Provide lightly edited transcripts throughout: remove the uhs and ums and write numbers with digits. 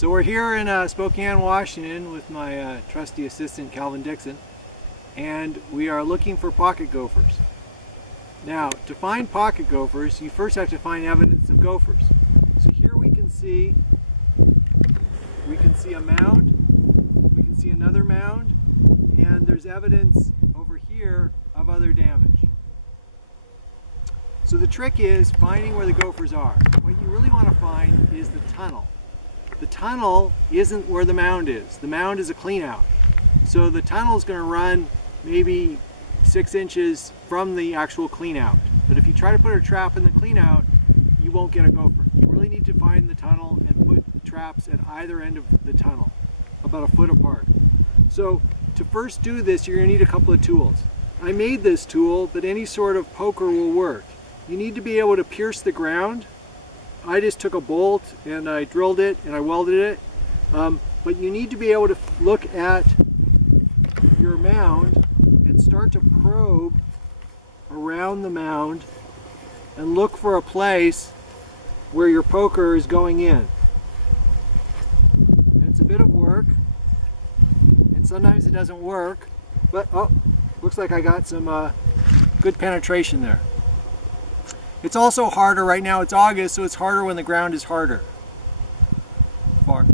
So we're here in Spokane, Washington with my trusty assistant Calvin Dixon, and we are looking for pocket gophers. Now, to find pocket gophers, you first have to find evidence of gophers. So here we can see a mound, we can see another mound, and there's evidence over here of other damage. So the trick is finding where the gophers are. What you really want to find is the tunnel. The tunnel isn't where the mound is. The mound is a clean out. So the tunnel is going to run maybe 6 inches from the actual clean out. But if you try to put a trap in the clean out, you won't get a gopher. You really need to find the tunnel and put traps at either end of the tunnel, about a foot apart. So to first do this, you're going to need a couple of tools. I made this tool, but any sort of poker will work. You need to be able to pierce the ground. I just took a bolt and I drilled it and I welded it. But you need to be able to look at your mound and start to probe around the mound and look for a place where your poker is going in. And it's a bit of work, and sometimes it doesn't work, but oh, looks like I got some good penetration there. It's also harder right now. It's August, so it's harder when the ground is harder. Far.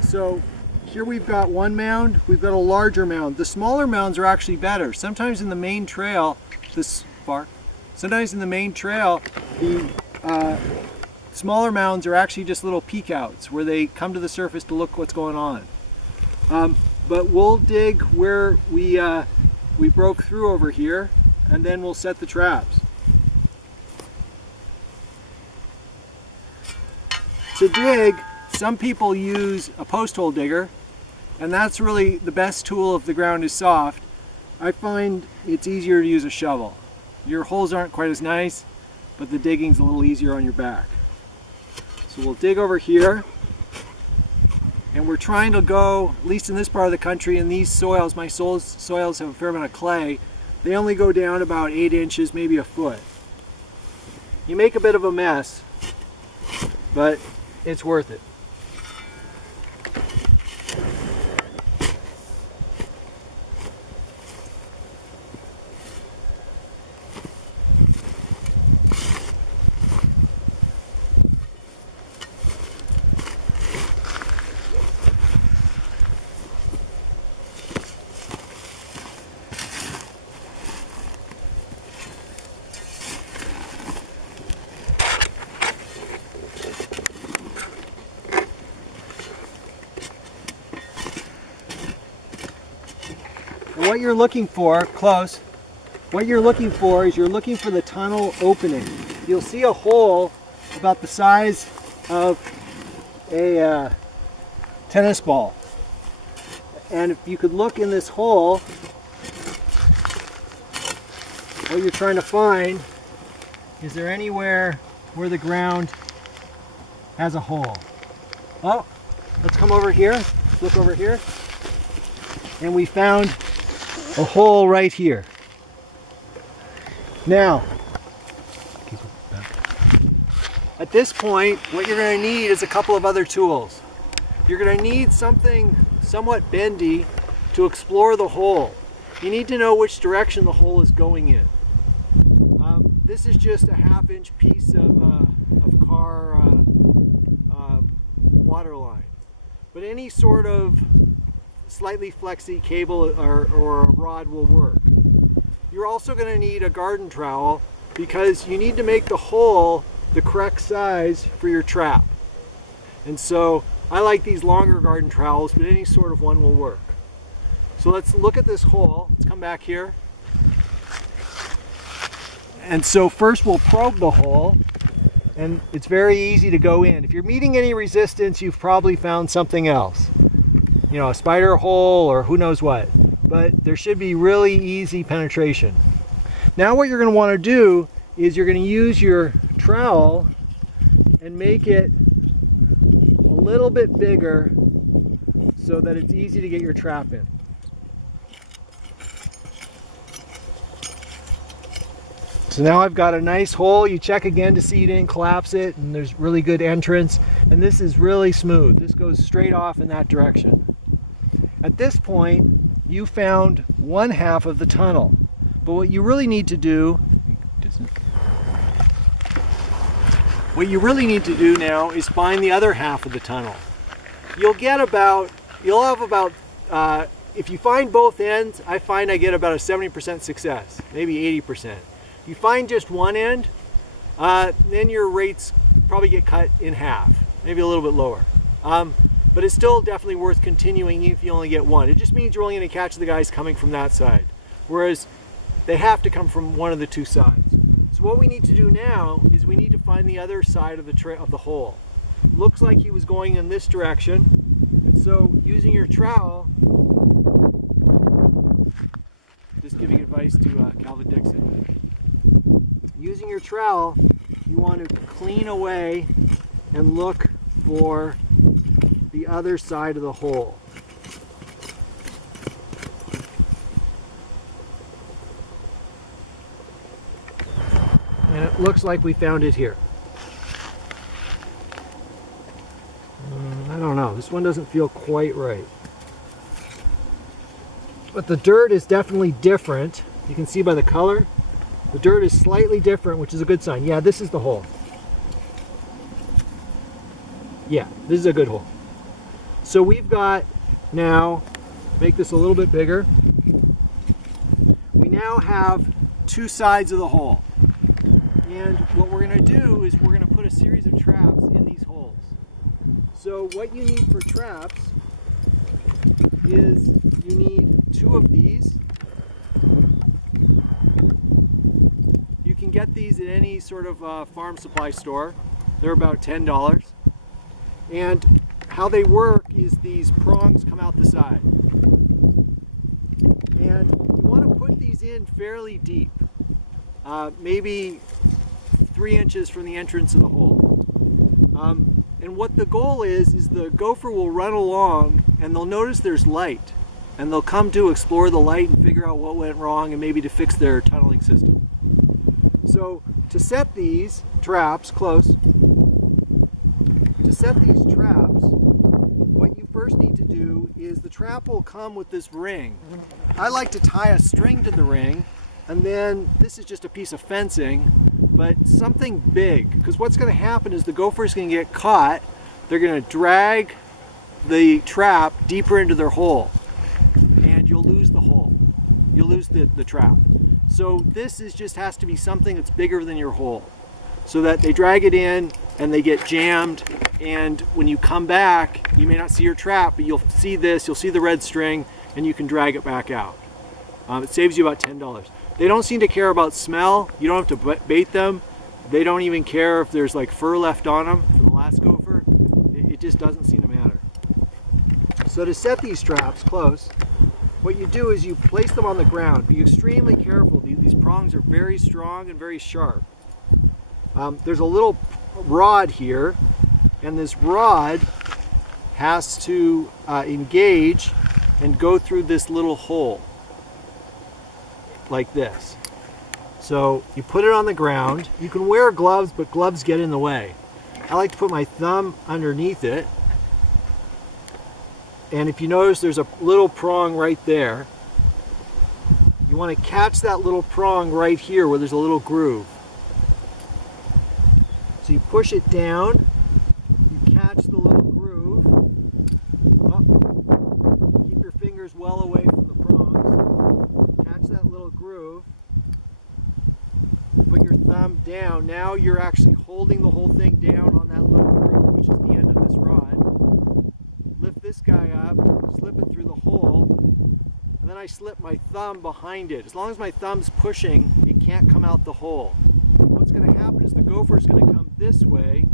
So here we've got one mound. We've got a larger mound. The smaller mounds are actually better. Sometimes in the main trail, Sometimes in the main trail, the smaller mounds are actually just little peek outs where they come to the surface to look what's going on. But we'll dig where we broke through over here, and then we'll set the traps. To dig, some people use a post hole digger, and that's really the best tool if the ground is soft. I find it's easier to use a shovel. Your holes aren't quite as nice, but the digging's a little easier on your back. So we'll dig over here, and we're trying to go, at least in this part of the country, in these soils, my soils have a fair amount of clay. They only go down about 8 inches, maybe a foot. You make a bit of a mess, but it's worth it. And what you're looking for, what you're looking for is you're looking for the tunnel opening. You'll see a hole about the size of a tennis ball. And if you could look in this hole, what you're trying to find is there anywhere where the ground has a hole. Oh, let's come over here, let's look over here. And we found a hole right here. Now, at this point, what you're going to need is a couple of other tools. You're going to need something somewhat bendy to explore the hole. You need to know which direction the hole is going in. This is just a 1/2 inch piece of car water line. But any sort of slightly flexy cable or a rod will work. You're also going to need a garden trowel because you need to make the hole the correct size for your trap. And so I like these longer garden trowels, but any sort of one will work. So let's look at this hole. Let's come back here. And so first we'll probe the hole, and it's very easy to go in. If you're meeting any resistance, you've probably found something else. You know, a spider hole or who knows what. But there should be really easy penetration. Now what you're going to want to do is you're going to use your trowel and make it a little bit bigger so that it's easy to get your trap in. So now I've got a nice hole. You check again to see you didn't collapse it, and there's really good entrance. And this is really smooth. This goes straight off in that direction. At this point, you found one half of the tunnel. But what you really need to do, now is find the other half of the tunnel. You'll have about, if you find both ends, I find I get about a 70% success, maybe 80%. If you find just one end, then your rates probably get cut in half, maybe a little bit lower. But it's still definitely worth continuing if you only get one. It just means you're only going to catch the guys coming from that side, whereas they have to come from one of the two sides. So what we need to do now is we need to find the other side of the hole. Looks like he was going in this direction, and so using your trowel, just giving advice to Calvin Dixon. Using your trowel, you want to clean away and look for the other side of the hole. And it looks like we found it here. I don't know, this one doesn't feel quite right. But the dirt is definitely different. You can see by the color. The dirt is slightly different, which is a good sign. Yeah, this is the hole. Yeah, this is a good hole. So we've got now, make this a little bit bigger. We now have two sides of the hole. And what we're going to do is we're going to put a series of traps in these holes. So what you need for traps is you need two of these. You can get these at any sort of farm supply store. They're about $10. And how they work is these prongs come out the side. And you want to put these in fairly deep, maybe 3 inches from the entrance of the hole. And what the goal is the gopher will run along and they'll notice there's light. And they'll come to explore the light and figure out what went wrong and maybe to fix their tunneling system. So to set these traps, to set these traps, what you first need to do is the trap will come with this ring. I like to tie a string to the ring, and then this is just a piece of fencing, but something big, because what's going to happen is the gopher is going to get caught. They're going to drag the trap deeper into their hole, and you'll lose the hole. You'll lose the trap. So this just has to be something that's bigger than your hole, so that they drag it in and they get jammed, and when you come back, you may not see your trap, but you'll see this, you'll see the red string, and you can drag it back out. It saves you about $10. They don't seem to care about smell. You don't have to bait them. They don't even care if there's like fur left on them from the last gopher. It just doesn't seem to matter. So to set these traps close, what you do is you place them on the ground. Be extremely careful. These prongs are very strong and very sharp. There's a little rod here, and this rod has to engage and go through this little hole like this. So you put it on the ground. You can wear gloves, but gloves get in the way. I like to put my thumb underneath it, and if you notice there's a little prong right there. You want to catch that little prong right here where there's a little groove. So you push it down, you catch the little groove. Oh, keep your fingers well away from the prongs. Catch that little groove. Put your thumb down. Now you're actually holding the whole thing down on that little groove, which is the end of this rod. Lift this guy up, slip it through the hole, and then I slip my thumb behind it. As long as my thumb's pushing, it can't come out the hole. What's going to happen is the gopher is going to come this way.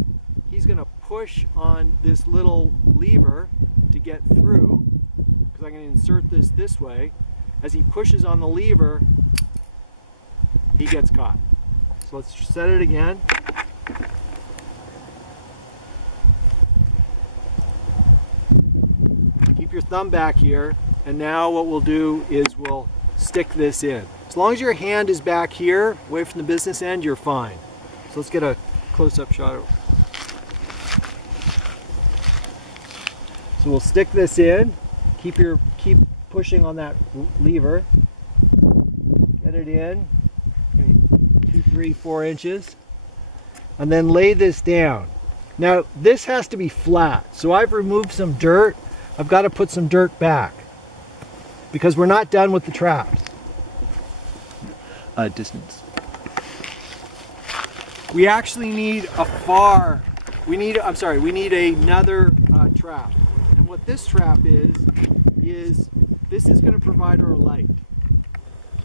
He's going to push on this little lever to get through, because I'm going to insert this way. As he pushes on the lever, he gets caught. So let's set it again. Keep your thumb back here, and now what we'll do is we'll stick this in. As long as your hand is back here, away from the business end, you're fine. So let's get a close-up shot. So we'll stick this in. Keep pushing on that lever. Get it in, 2, 3, 4 inches, and then lay this down. Now this has to be flat. So I've removed some dirt. I've got to put some dirt back because we're not done with the traps. Distance. We actually need we need another trap. And what this trap is this is going to provide our light.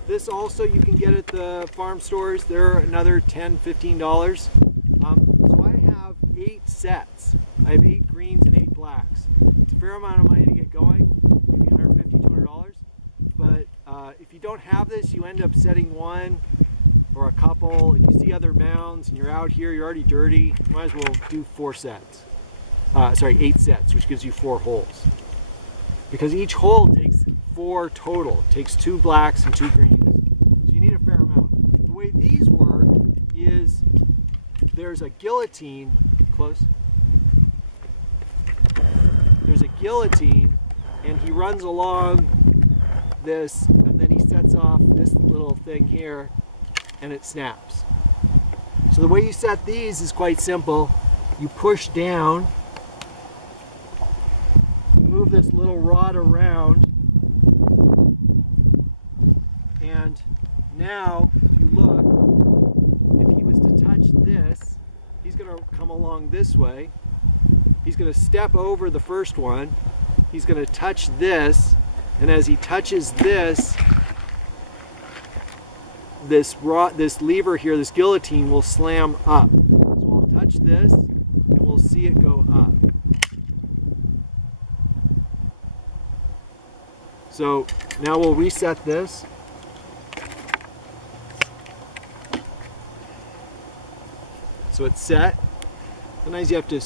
This also you can get at the farm stores. They're another $10, $15. So I have 8 sets. I have 8 greens and 8 blacks. It's a fair amount of money to get going, maybe $150, $200. But if you don't have this, you end up setting one or a couple, and you see other mounds, and you're out here, you're already dirty. You might as well do 8 sets, which gives you 4 holes. Because each hole takes 4 total. It takes 2 blacks and 2 greens. So you need a fair amount. The way these work is there's a guillotine, close. There's a guillotine, and he runs along this, and then he sets off this little thing here, and it snaps. So the way you set these is quite simple. You push down, move this little rod around, and now if you look, if he was to touch this, he's going to come along this way. He's going to step over the first one. He's going to touch this, and as he touches this lever here, this guillotine will slam up. So I'll touch this, and we'll see it go up. So now we'll reset this. So it's set. Sometimes you have to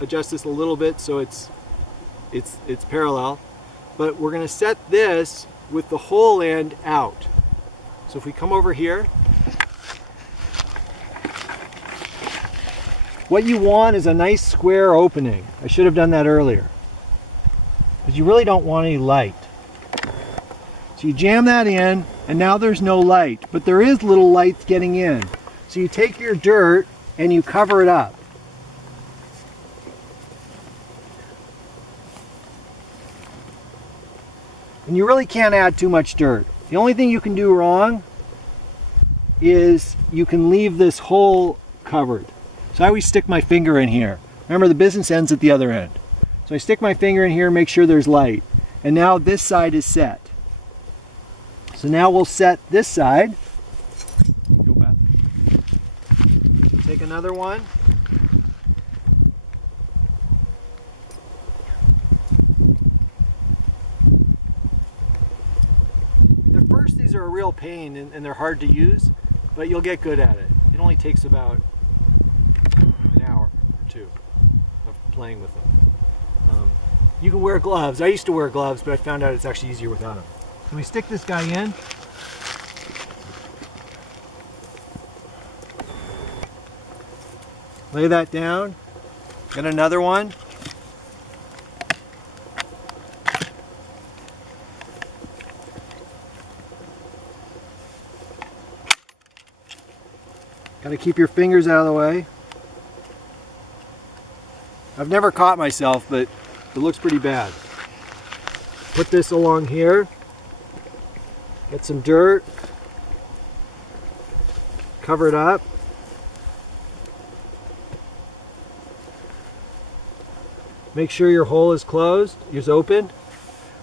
adjust this a little bit so it's parallel. But we're going to set this with the whole end out. So if we come over here, what you want is a nice square opening. I should have done that earlier, because you really don't want any light. So you jam that in, and now there's no light, but there is little lights getting in. So you take your dirt and you cover it up. And you really can't add too much dirt. The only thing you can do wrong is you can leave this hole covered. So I always stick my finger in here. Remember, the business end's at the other end. So I stick my finger in here and make sure there's light. And now this side is set. So now we'll set this side. Go back. Take another one. At first these are a real pain and they're hard to use, but you'll get good at it. It only takes about an hour or 2 of playing with them. You can wear gloves. I used to wear gloves, but I found out it's actually easier without them. So we stick this guy in. Lay that down. Get another one. Got to keep your fingers out of the way. I've never caught myself, but it looks pretty bad. Put this along here. Get some dirt. Cover it up. Make sure your hole is closed, is open.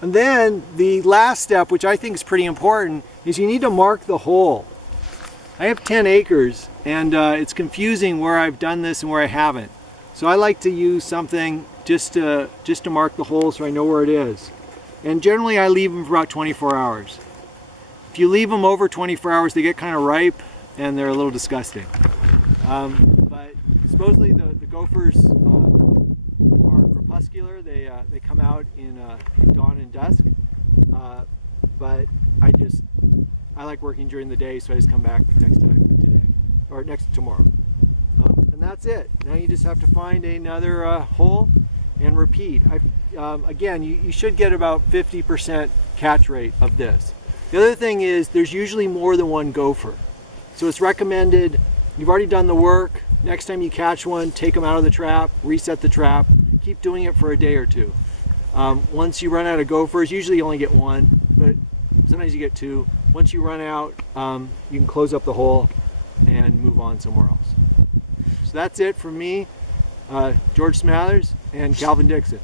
And then the last step, which I think is pretty important, is you need to mark the hole. I have 10 acres and it's confusing where I've done this and where I haven't. So I like to use something just to mark the hole so I know where it is. And generally I leave them for about 24 hours. If you leave them over 24 hours, they get kind of ripe and they're a little disgusting. But supposedly the gophers are crepuscular. They come out in dawn and dusk. But I like working during the day, so I just come back next time today, or tomorrow. And that's it. Now you just have to find another hole and repeat. Again, you should get about 50% catch rate of this. The other thing is there's usually more than one gopher. So it's recommended, you've already done the work, next time you catch one, take them out of the trap, reset the trap, keep doing it for a day or two. Once you run out of gophers, usually you only get one, but sometimes you get two. Once you run out, you can close up the hole and move on somewhere else. So that's it from me, George Smathers and Calvin Dixon.